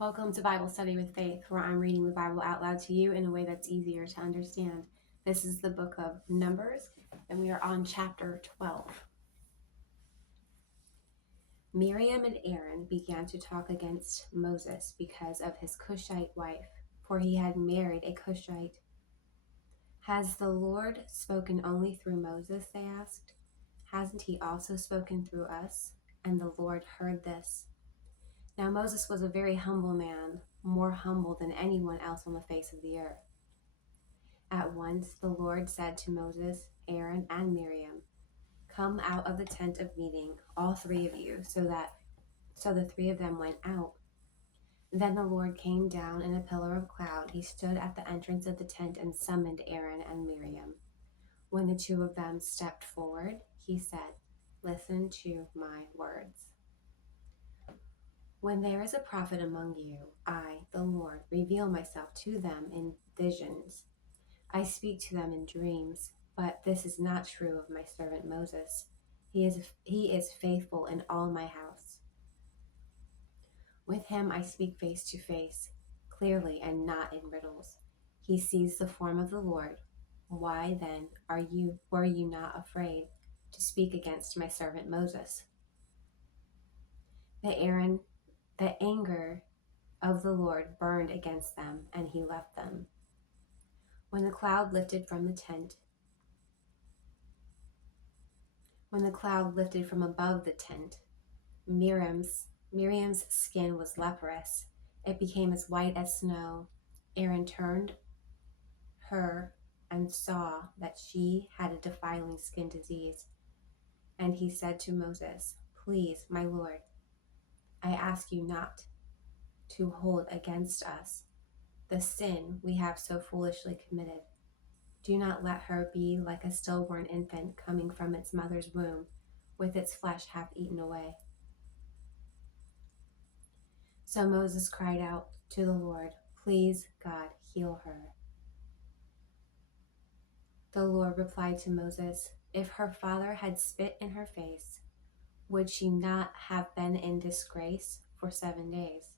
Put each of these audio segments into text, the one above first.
Welcome to Bible Study with Faith, where I'm reading the Bible out loud to you in a way that's easier to understand. This is the book of Numbers, and we are on chapter 12. Miriam and Aaron began to talk against Moses because of his Cushite wife, for he had married a Cushite. Has the Lord spoken only through Moses, they asked. Hasn't he also spoken through us? And the Lord heard this. Now Moses was a very humble man, more humble than anyone else on the face of the earth. At once the Lord said to Moses, Aaron, and Miriam, "Come out of the tent of meeting, all three of you." So the three of them went out. Then the Lord came down in a pillar of cloud. He stood at the entrance of the tent and summoned Aaron and Miriam. When the two of them stepped forward, he said, "Listen to my words. When there is a prophet among you, I, the Lord, reveal myself to them in visions. I speak to them in dreams, but this is not true of my servant Moses. He is faithful in all my house. With him I speak face to face, clearly and not in riddles. He sees the form of the Lord. Why then were you not afraid to speak against my servant Moses?" The anger of the Lord burned against them, and he left them. When the cloud lifted from above the tent, Miriam's skin was leprous. It became as white as snow. Aaron turned her and saw that she had a defiling skin disease. And he said to Moses, "Please, my Lord, I ask you not to hold against us the sin we have so foolishly committed. Do not let her be like a stillborn infant coming from its mother's womb, with its flesh half eaten away." So Moses cried out to the Lord, "Please, God, heal her." The Lord replied to Moses, "If her father had spit in her face, would she not have been in disgrace for 7 days?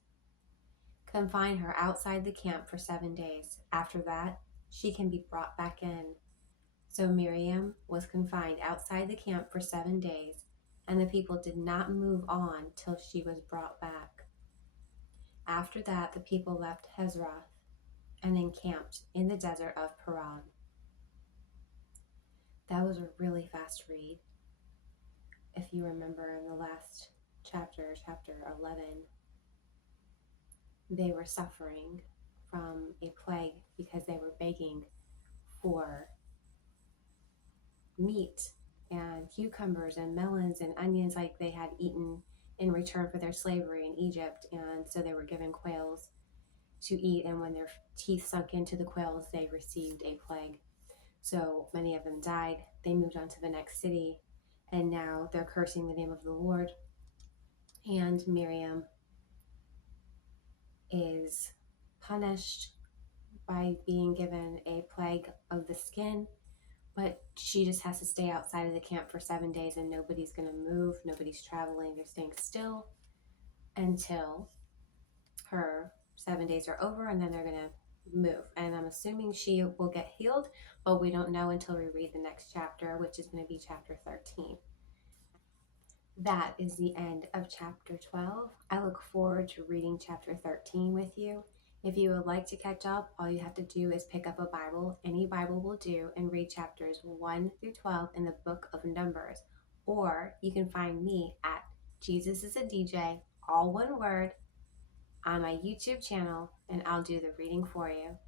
Confine her outside the camp for 7 days. After that, she can be brought back in." So Miriam was confined outside the camp for 7 days, and the people did not move on till she was brought back. After that, the people left Hazeroth and encamped in the desert of Paran. That was a really fast read. If you remember in the last chapter, chapter 11, they were suffering from a plague because they were begging for meat and cucumbers and melons and onions like they had eaten in return for their slavery in Egypt. And so they were given quails to eat, and when their teeth sunk into the quails, they received a plague. So many of them died. They moved on to the next city, and now they're cursing the name of the Lord. And Miriam is punished by being given a plague of the skin, but she just has to stay outside of the camp for 7 days, and nobody's going to move. Nobody's traveling. They're staying still until her 7 days are over, and then they're going to move. And I'm assuming she will get healed, but we don't know until we read the next chapter, which is going to be chapter 13. That is the end of chapter 12. I look forward to reading chapter 13 with you. If you would like to catch up, all you have to do is pick up a Bible. Any Bible will do, and read chapters 1 through 12 in the book of Numbers. Or you can find me at Jesus is a DJ, all one word, on my YouTube channel, and I'll do the reading for you.